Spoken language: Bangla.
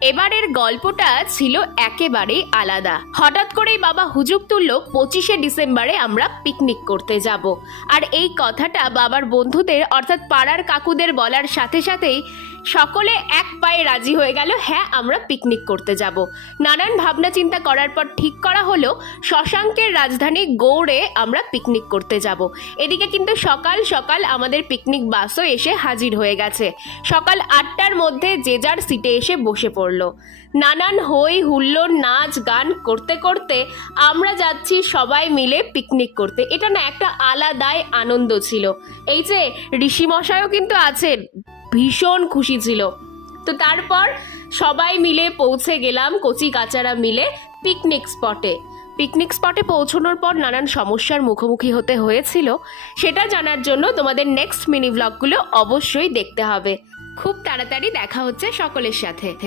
এবারের গল্পটা ছিল একেবারেই আলাদা। হঠাৎ করেই বাবা হুজুক তুলল 25শে ডিসেম্বরে আমরা পিকনিক করতে যাব। আর এই কথাটা বাবার বন্ধুদের অর্থাৎ পাড়ার কাকুদের বলার সাথে সাথেই সকলে এক পায়ে রাজি হয়ে গেল, হ্যাঁ আমরা পিকনিক করতে যাব। নানান ভাবনা চিন্তা করার পর ঠিক করা হলো শশাঙ্কের রাজধানী গৌড়ে আমরা পিকনিক করতে যাব। এদিকে কিন্তু সকাল সকাল আমাদের পিকনিক বাসও এসে হাজির হয়ে গেছে। সকাল 8টার মধ্যে যে যার সিটে এসে বসে পড়লো। নানান হই হুল্লোড় নাচ গান করতে করতে আমরা যাচ্ছি সবাই মিলে পিকনিক করতে। এটা না একটা আলাদাই আনন্দ ছিল। এই যে ঋষিমশাইও কিন্তু আছেন, ভীষণ খুশি ছিল। তো তারপর সবাই মিলে পৌঁছে গেলাম কচি কাচারা মিলে পিকনিক স্পটে পৌঁছানোর পর নানান সমস্যার মুখোমুখি হতে হয়েছিল। সেটা জানার জন্য তোমাদের নেক্সট মিনি ব্লগগুলো অবশ্যই দেখতে হবে। খুব তাড়াতাড়ি দেখা হচ্ছে সকলের সাথে।